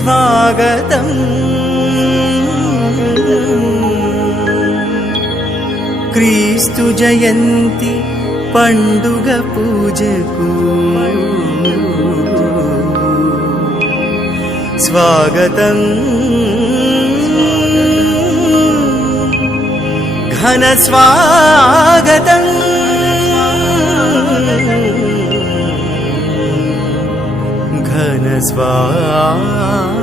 సుస్వాగతం క్రీస్తు జయంతి పండుగ పూజకు. స్వాగతం. ఘన స్వాగతం. ఘన స్వాగతం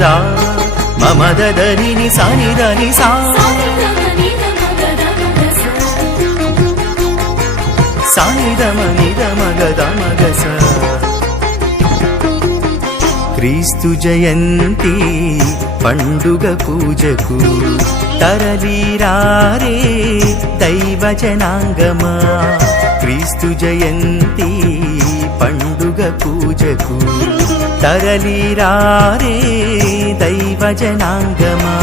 గదా మమ దదని సాని దని సా. సాని దమ నిద మగ దమ గస క్రీస్తు జయంతి పండుగ పూజకు తరలిరారే దైవ జనాంగమా. క్రీస్తు జయంతి పండుగ పూజకు తరలిరారే దైవ జనాంగమా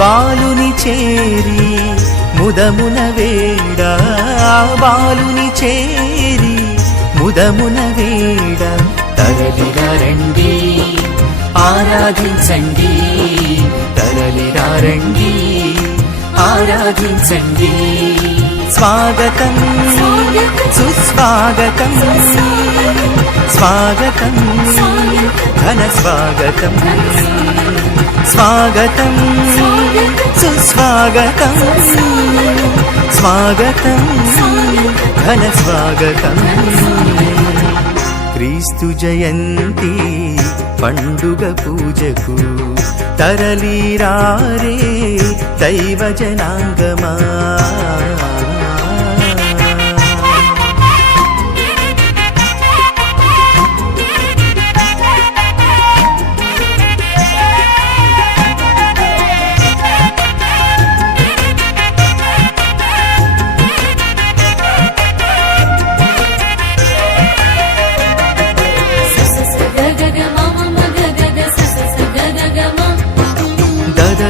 బాలుని చేరి ముదమున వేడ. బాలుని చేరి ముదమున వేడ. తరలిరారండి ఆరాధించండి. తరలిరారండి ఆరాధించండి. స్వాగతం సుస్వాగతం స్వాగతం ఘన స్వాగతం. స్వాగతం సుస్వాగతం. స్వాగతం. ఘన స్వాగతం. క్రీస్తు జయంతి పండుగ పూజకు తరలిరారే దైవ జనాంగమా.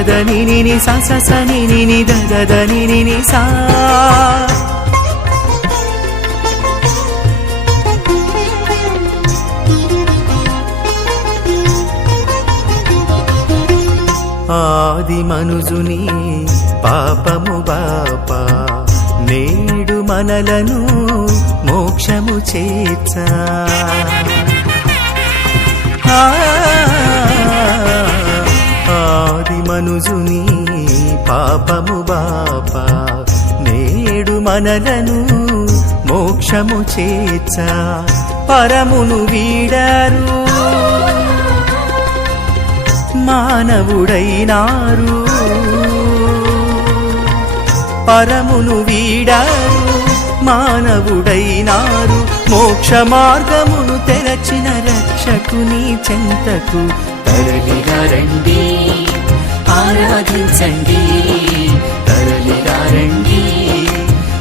దని నిని సా స స స ని ని ని సా ఆది మనుజుని పాపము బాప నేడు మనలను మోక్షము చేర్చా ఆది మనుజుని పాపము బాప. నేడు మనలను మోక్షము చేర్చ. పరమును వీడారు. మానవుడైనారు. పరమును వీడారు. మానవుడైనారు. మోక్ష మార్గమును తెరచిన రక్షకుని చెంతకు తరలిగా రండి. ఆరాధించండి తరలిగా రండి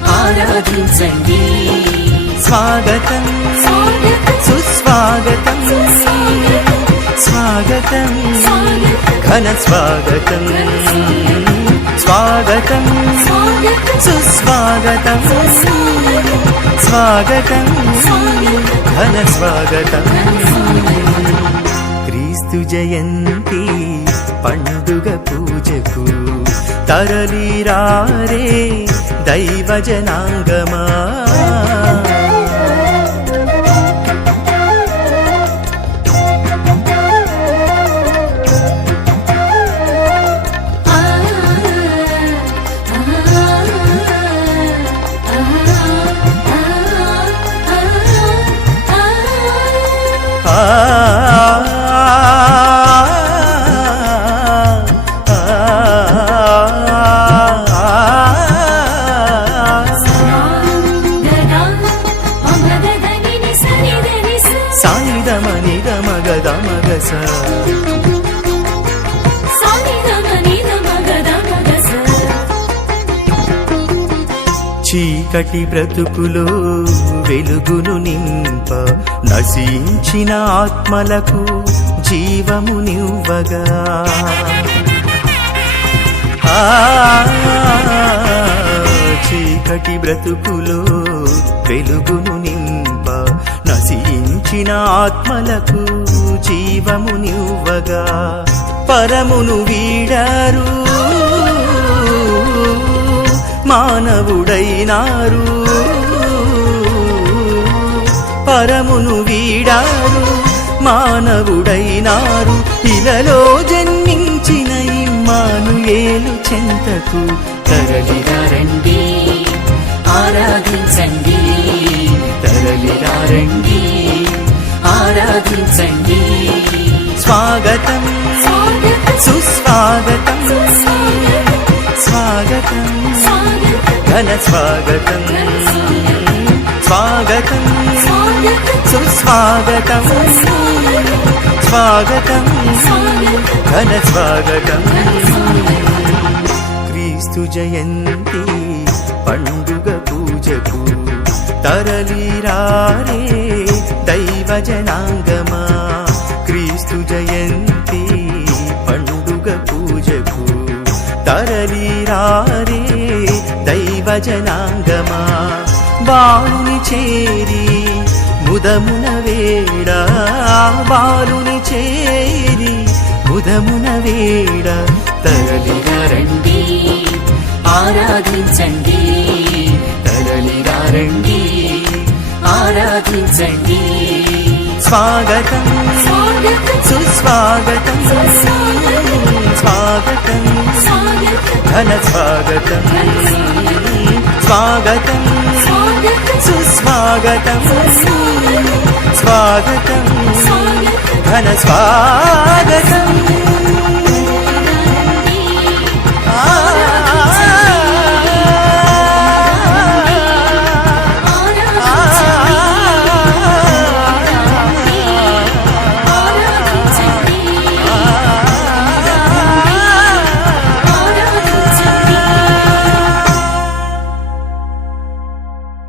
ఆరాధించండి స్వాగతం. సుస్వాగతం. స్వాగతం. ఘన స్వాగతం. స్వాగతం. సుస్వాగతం. స్వాగతం. ఘన స్వాగతం. క్రీస్తు జయంతి. పండుగ పూజకు తరలిరారే దైవ చీకటి బ్రతుకులో వెలుగును నింప నశించిన ఆత్మలకు జీవము నివ్వగా. చీకటి బ్రతుకులో వెలుగును నింప నశించిన ఆత్మలకు జీవమునివ్వగా పరమును వీడారు. మానవుడైనారు. పరమును వీడారు మానవుడైనారు. ఇలలో జన్మించిన ఇమ్మానుయేలు చెంతకు తరలిరారండి ఆరాధించండి. తరలిరారండి ఆరాధించండి. స్వాగతం సుస్వాగతం స్వాగతం ఘన స్వాగతం స్వాగతం సుస్వాగతం స్వాగతం ఘన స్వాగతం. క్రీస్తు జయంతి పండుగ పూజకు తరలిరారే దైవ జనాంగమా క్రీస్తు జయంతి పండుగ పూజకు తరలిరారే దైవ జనాంగమా బాలుని చేరి ముదమున వేడ. బాలుని చేరి ముదమున వేడ. తరలిరారండి ఆరాధించండి. తరలిరారండి. ఆరాధించండి. స్వాగతం. సుస్వాగతం. స్వాగతం. ఘన స్వాగతం. స్వాగతం. సుస్వాగతం. స్వాగతం. ఘన స్వాగతం.